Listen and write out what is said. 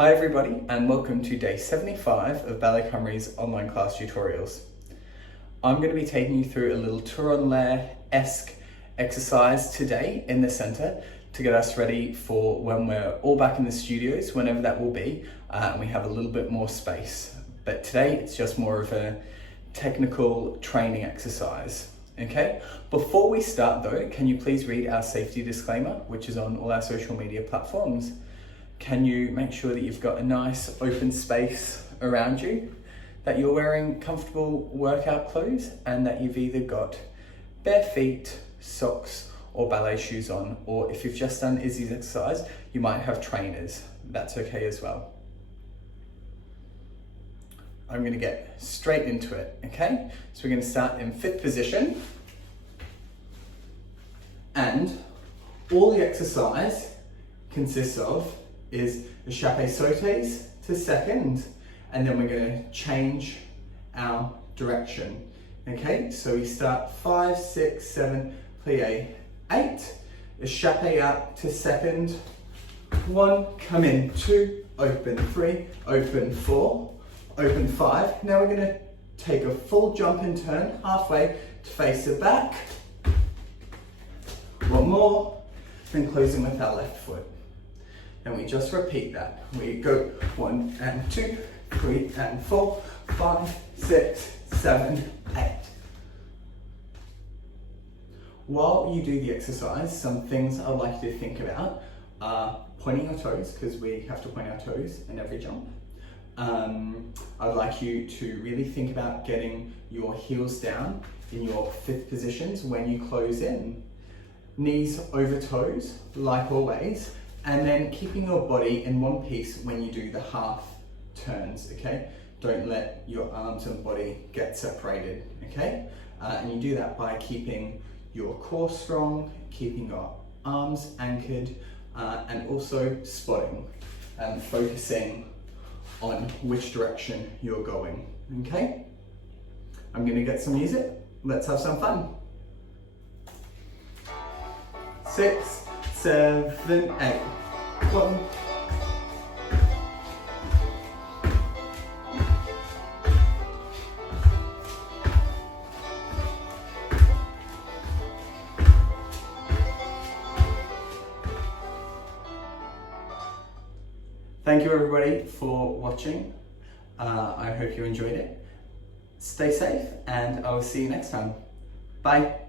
Hi everybody and welcome to day 75 of Ballet Cymru's online class tutorials. I'm going to be taking you through a little tour en l'air-esque exercise today in the centre to get us ready for when we're all back in the studios, whenever that will be, and we have a little bit more space. But today it's just more of a technical training exercise. Okay, before we start though, can you please read our safety disclaimer, which is on all our social media platforms? Can you make sure that you've got a nice open space around you, that you're wearing comfortable workout clothes, and that you've either got bare feet, socks, or ballet shoes on, or if you've just done Izzy's exercise, you might have trainers. That's okay as well. I'm going to get straight into it, okay? So we're going to start in fifth position, and all the exercise consists of is a chape sautes to second, and then we're going to change our direction. Okay, so we start 5, 6, 7, plie 8, a chape out to second, 1, come in, 2, open 3, open 4, open 5. Now we're going to take a full jump and turn halfway to face the back. One more, then closing with our left foot. And we just repeat that. We go 1 and 2, 3 and 4, 5, 6, 7, 8. While you do the exercise, some things I'd like you to think about are pointing your toes, because we have to point our toes in every jump. I'd like you to really think about getting your heels down in your fifth positions when you close in. Knees over toes, like always. And then keeping your body in one piece when you do the half turns, okay? Don't let your arms and body get separated, okay? And you do that by keeping your core strong, keeping your arms anchored, and also spotting and focusing on which direction you're going, okay? I'm gonna get some music. Let's have some fun. 6, 7, 8. 1. Thank you everybody for watching. I hope you enjoyed it. Stay safe and I will see you next time. Bye.